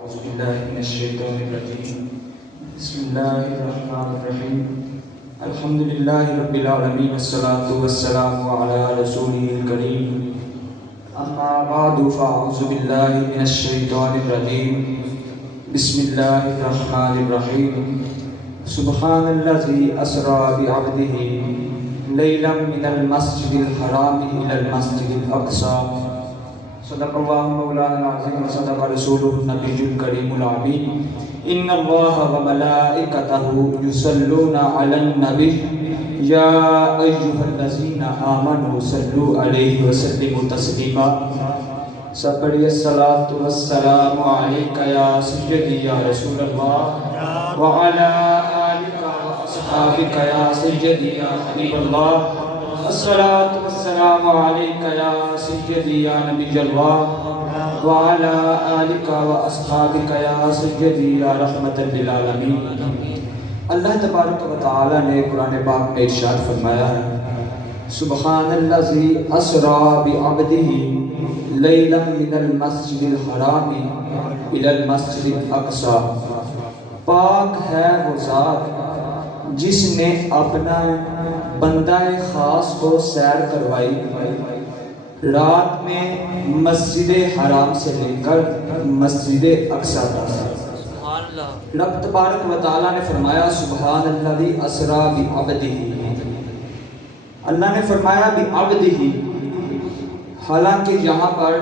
أعوذ بالله من الشيطان الرجيم بسم الله الرحمن الرحيم الحمد لله رب العالمين والصلاة والسلام على رسوله الكريم أما بعد فأعوذ بالله من الشيطان الرجيم بسم الله الرحمن الرحيم سبحان الذي أسرى بعبده ليلا من المسجد الحرام إلى المسجد الأقصى صدق الله مولانا العظيم وصدق رسوله النبي الكريم العمين إن الله وملائكته يصلون على النبي يا أيها الذين آمنوا صلوا عليه وسلموا تسليما سبحان الصلاة والسلام عليك يا سيدي يا رسول الله وعلى آلك وأصحابك يا سيدي يا حبيب الله الصلاة والسلام عليك يا سيدي يا نبي الله وعلى آلك وأصحابك يا سيدي يا رحمة للعالمين. اللہ تبارک و تعالی نے قرآن پاک میں ارشاد فرمایا ہے سبحان الذی اسری بعبدہ لیلا من المسجد الحرام الی المسجد الاقصی. پاک ہے وہ ذات جس نے اپنا بندہ خاص کو سیر کروائی رات میں مسجد حرام سے لے کر مسجد اقصی تک. رب تبارک و تعالیٰ نے فرمایا سبحان الذی اسری بعبدہ. اللہ نے فرمایا بعبدہ، حالانکہ یہاں پر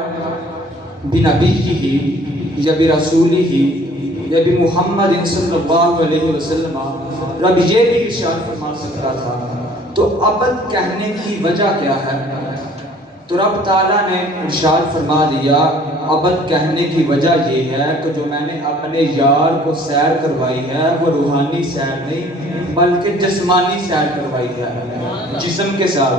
بنبیہ یا برسولہ یا بمحمد صلی اللہ علیہ وسلم رب یہ بھی ارشاد فرما سکتا تھا. تو عبد کہنے کی وجہ کیا ہے؟ تو رب تعالیٰ نے ارشاد فرما دیا عبد کہنے کی وجہ یہ ہے کہ جو میں نے اپنے یار کو سیر کروائی ہے وہ روحانی سیر نہیں بلکہ جسمانی سیر کروائی ہے جسم کے ساتھ.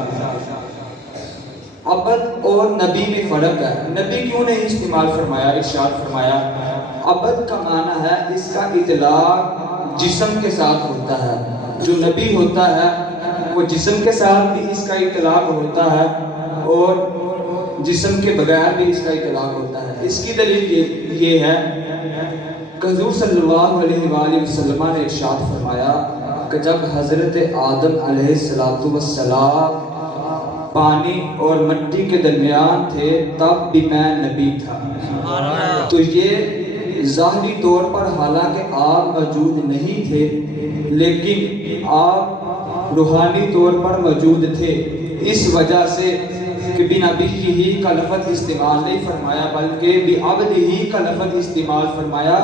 عبد اور نبی میں فرق ہے. نبی کیوں نہیں استعمال فرمایا؟ ارشاد فرمایا عبد کا معنی ہے اس کا اطلاق جسم کے ساتھ ہوتا ہے. جو نبی ہوتا ہے وہ جسم کے ساتھ بھی اس کا اطلاق ہوتا ہے اور جسم کے بغیر بھی اس کا اطلاق ہوتا ہے. اس کی دلیل یہ ہے کہ حضور صلی اللہ علیہ وآلہ وسلم نے ارشاد فرمایا کہ جب حضرت آدم علیہ السلام پانی اور مٹی کے درمیان تھے تب بھی میں نبی تھا. تو یہ ظاہری طور پر حالانکہ آپ موجود نہیں تھے لیکن آپ روحانی طور پر موجود تھے. اس وجہ سے کہ بنبیہ ہی کا لفظ استعمال نہیں فرمایا بلکہ بعبدہ ہی کا لفظ استعمال فرمایا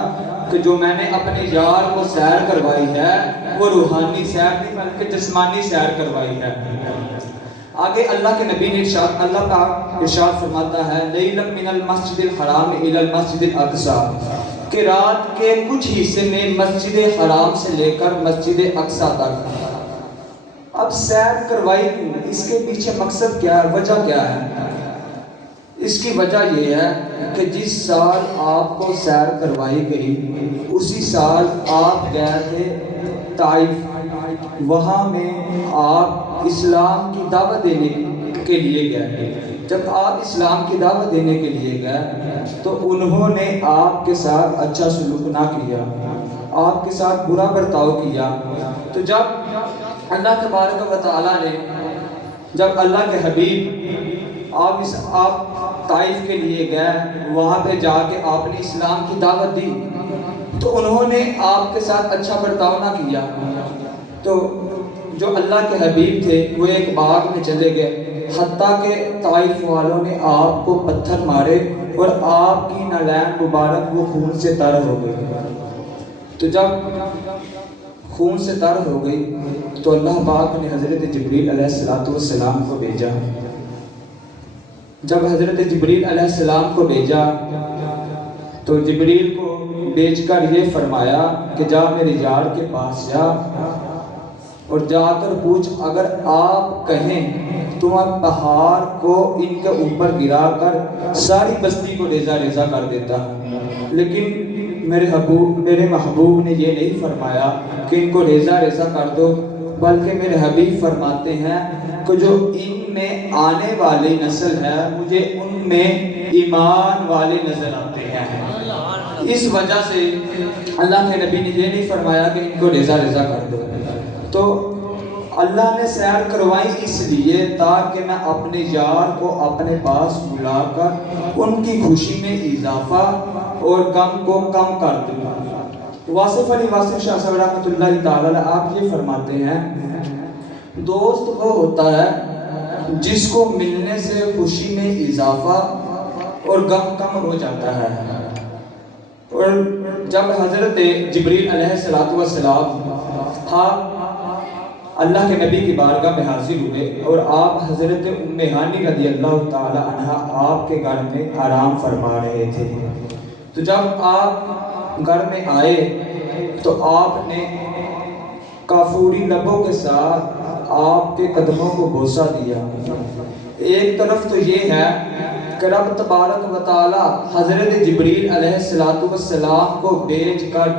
کہ جو میں نے اپنے یار کو سیر کروائی ہے وہ روحانی سیر نہیں بلکہ جسمانی سیر کروائی ہے. آگے اللہ کے نبی نے اللہ پاک ارشاد فرماتا ہے لیلا من المسجد الحرام الی المسجد الاقصی کہ رات کے کچھ حصے میں مسجد حرام سے لے کر مسجد اقصی تک. اب سیر کروائی اس کے پیچھے مقصد کیا ہے؟ وجہ کیا ہے؟ اس کی وجہ یہ ہے کہ جس سال آپ کو سیر کروائی گئی اسی سال آپ گئے تھے طائف. وہاں میں آپ اسلام کی دعوت دینے کے لیے گئے. جب آپ اسلام کی دعوت دینے کے لیے گئے تو انہوں نے آپ کے ساتھ اچھا سلوک نہ کیا، آپ کے ساتھ برا برتاؤ کیا. تو جب اللہ تبارک و تعالیٰ نے جب اللہ کے حبیب آپ طائف کے لیے گئے وہاں پہ جا کے آپ نے اسلام کی دعوت دی تو انہوں نے آپ کے ساتھ اچھا برتاؤ نہ کیا. تو جو اللہ کے حبیب تھے وہ ایک باغ میں چلے گئے حتیٰ کہ طائف والوں نے آپ کو پتھر مارے اور آپ کی نالین مبارک وہ خون سے تر ہو گئی. تو جب خون سے تر ہو گئی تو اللہ پاک نے حضرت جبریل علیہ السلام کو بھیجا. جب حضرت جبریل علیہ السلام کو بھیجا تو جبریل کو بھیج کر یہ فرمایا کہ جا میرے یار کے پاس جا اور جا کر پوچھ اگر آپ کہیں تو میں پہاڑ کو ان کے اوپر گرا کر ساری بستی کو ریزہ ریزہ کر دیتا. لیکن میرے محبوب نے یہ نہیں فرمایا کہ ان کو ریزہ ریزہ کر دو بلکہ میرے حبیب فرماتے ہیں کہ جو ان میں آنے والی نسل ہے مجھے ان میں ایمان والے نظر آتے ہیں. اس وجہ سے اللہ کے نبی نے یہ نہیں فرمایا کہ ان کو ریزہ ریزہ کر دو. تو اللہ نے سیر کروائی اس لیے تاکہ میں اپنے یار کو اپنے پاس بلا کر ان کی خوشی میں اضافہ اور غم کو کم کر دوں. واصف علی واصف شاہ صاحب رحمۃ اللہ تعالی علیہ آپ یہ فرماتے ہیں دوست وہ ہوتا ہے جس کو ملنے سے خوشی میں اضافہ اور غم کم ہو جاتا ہے. اور جب حضرت جبریل علیہ السلام اللہ کے نبی کی بارگاہ میں حاضر ہوئے اور آپ حضرت ام ہانی رضی اللہ تعالی عنہا آپ کے گھر میں آرام فرما رہے تھے. تو جب آپ گھر میں آئے تو آپ نے کافوری لبوں کے ساتھ آپ کے قدموں کو بوسہ دیا. ایک طرف تو یہ ہے کہ رب تبارک و تعالی حضرت جبریل علیہ السلام کو بھیج کر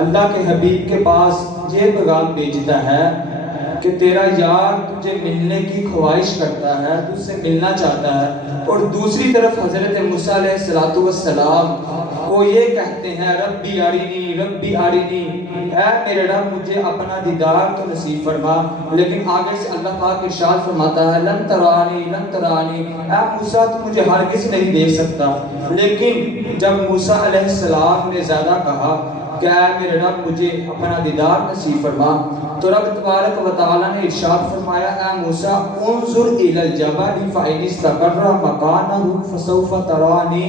اللہ کے حبیب کے پاس یہ پیغام بھیجتا ہے کہ تیرا یار تجھے ملنے کی خواہش کرتا ہے, تجھ سے ملنا چاہتا ہے. اور دوسری طرف حضرت موسیٰ علیہ السلام وہ یہ کہتے ہیں ربی ارینی ربی ارینی, اے میرے رب مجھے اپنا دیدار تو نصیب فرما. لیکن آگے سے اللہ پاک ارشاد فرماتا ہے لن ترانی لن ترانی, اے موسیٰ تو مجھے ہرگز نہیں دیکھ سکتا. لیکن جب موسیٰ علیہ السلام نے زیادہ کہا کہ اے میرے رب مجھے اپنا دیدار نصیب فرما, تو رب تبارک و تعالی نے ارشاد فرمایا اے موسیٰ انظر الی الجبل فإن استقر مکانہ فسوف ترانی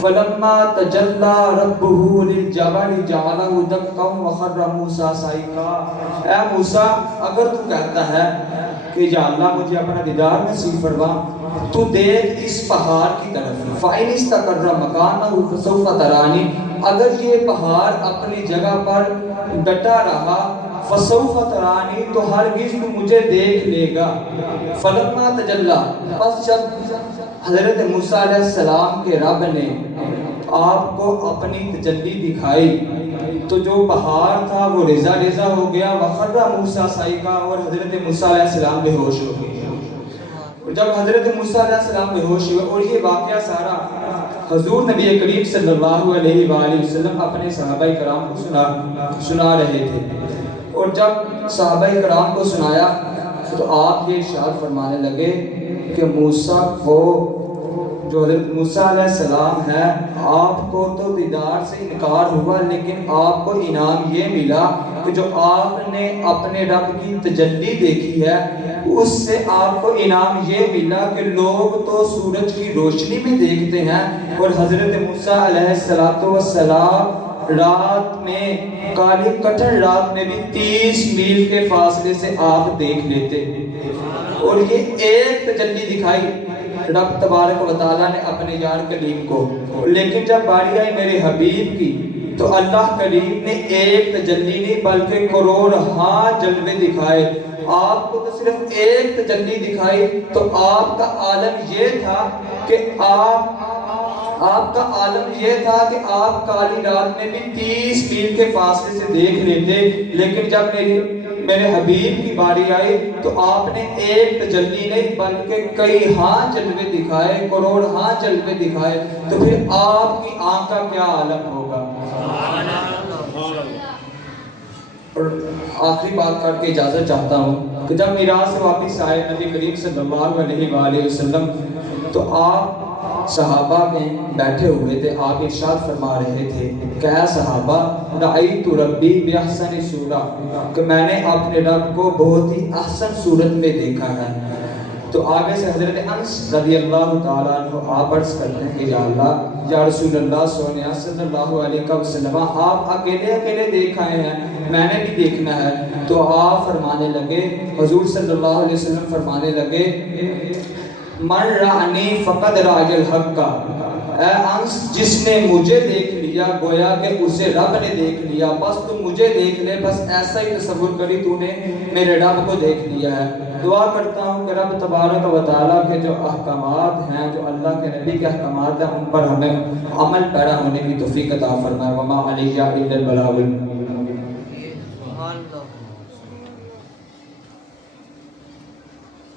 فلما تجلی ربہ للجبل جعلہ دکا وخر موسیٰ صعقا. اے موسیٰ اگر تو کہتا ہے کہ یا اللہ مجھے اپنا دیدار نصیب فرما تو دیکھ اس پہاڑ کی طرف فإن استقر مکانہ فسوف ترانی, اگر یہ پہاڑ اپنی جگہ پر ڈٹا رہا فسوف ترانی تو ہرگز تو مجھے دیکھ لے گا. فلما تجلی, پس جب حضرت موسیٰ علیہ السلام کے رب نے آپ کو اپنی تجلی دکھائی تو جو پہاڑ تھا وہ ریزہ ریزہ ہو گیا. وخر موسیٰ صعقا, اور حضرت موسیٰ علیہ السلام بے ہوش ہو گئے. جب حضرت موسیٰ علیہ السلام بے ہوش ہوئے, اور یہ واقعہ سارا حضور نبی کریم صلی اللہ علیہ وآلہ وسلم اپنے صحابہ کرام کو سنا رہے تھے. اور جب صحابہ کرام کو سنایا تو آپ یہ ارشاد فرمانے لگے کہ موسیٰ کو جو حضرت موسیٰ علیہ السلام ہے آپ کو تو دیدار سے انکار ہوا, لیکن آپ کو انعام یہ ملا کہ جو آپ نے اپنے رب کی تجلی دیکھی ہے اس سے آپ کو انعام یہ ملا کہ لوگ تو سورج کی روشنی میں دیکھتے ہیں اور حضرت موسیٰ علیہ السلام رات میں کالی کٹھن رات میں بھی 30 میل کے فاصلے سے آپ دیکھ لیتے. اور یہ ایک تجلی دکھائی رب تبارک و تعالیٰ نے اپنے یار کلیم کو. لیکن جب باری آئی میرے حبیب کی تو اللہ کریم نے ایک تجلی نہیں بلکہ کروڑہا جلوے دکھائے. آپ کو تو صرف ایک تجلی دکھائی تو آپ کا عالم یہ تھا کہ آپ کا عالم یہ تھا کہ آپ کالی رات میں بھی 30 میل کے فاصلے سے دیکھ لیتے. لیکن جب میرے حبیب کی باری آئی تو آپ نے ایک تجلی نہیں بلکہ کئی ہاں جلوے دکھائے, کروڑ ہاں جلوے دکھائے. تو پھر آپ کی آنکھ کا کیا عالم ہوگا. اور آخری بات کر کے اجازت چاہتا ہوں کہ جب میراث سے واپس آئے نبی کریم صلی اللہ علیہ وآلہ وسلم تو آپ صحابہ میں بیٹھے ہوئے تھے. آپ ارشاد فرما رہے تھے کہ اے صحابہ رأیت ربی بأحسن صورہ, کہ میں نے اپنے رب کو بہت ہی احسن صورت میں دیکھا ہے. تو آگے سے حضرت انس رضی اللہ تعالیٰ عنہ آپ عرض کرتے ہیں کہ یا اللہ یا رسول اللہ صلی اللہ علیہ وسلم آپ اکیلے اکیلے دیکھ آئے ہیں, میں نے بھی دیکھنا ہے. تو آپ فرمانے لگے, حضور صلی اللہ علیہ وسلم فرمانے لگے من رعنی فقد راج الحق کا, اے انس جس نے مجھے دیکھ لیا گویا کہ اسے رب نے دیکھ لیا. بس تو مجھے دیکھ لے, بس ایسا ہی تصور کری تو نے میرے رب کو دیکھ لیا ہے. دعا کرتا ہوں کہ رب تبارک و تعالیٰ کے جو احکامات ہیں, جو اللہ کے نبی کے احکامات ہیں, ان پر ہمیں عمل پیرا ہونے کی توفیق عطا فرمائے. وما علیہ الا البلاغ.